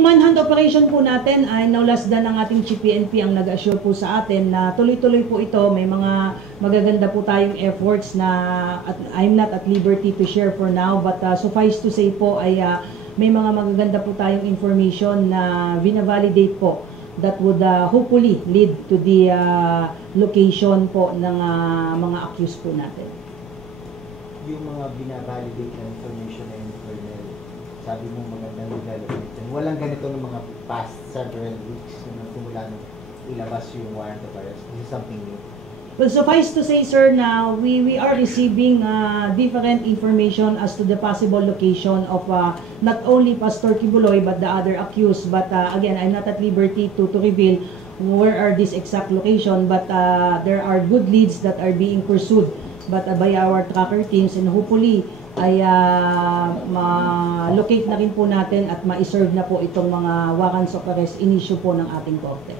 Yung manhunt operation po natin ay no less than ang ating Chief PNP ang nag-assure po sa atin na tuloy-tuloy po ito. May mga magaganda po tayong efforts na I'm not at liberty to share for now, but suffice to say po ay may mga magaganda po tayong information na vina-validate po that would hopefully lead to the location po ng mga accused po natin. Yung mga bina-validate na information na yun, Colonel, sabi mo magandang development. Walang ganito ng mga past several weeks na simula nung ilabas yung warrant of arrest. This is something new. Well, suffice to say, sir, na we are receiving different information as to the possible location of not only Pastor Kibuloy but the other accused. But again, I'm not at liberty to reveal where are this exact location. But there are good leads that are being pursued by our tracker teams, and hopefully ay ma-locate na rin po natin at ma-serve na po itong mga warrants of arrest in issue po ng ating korte.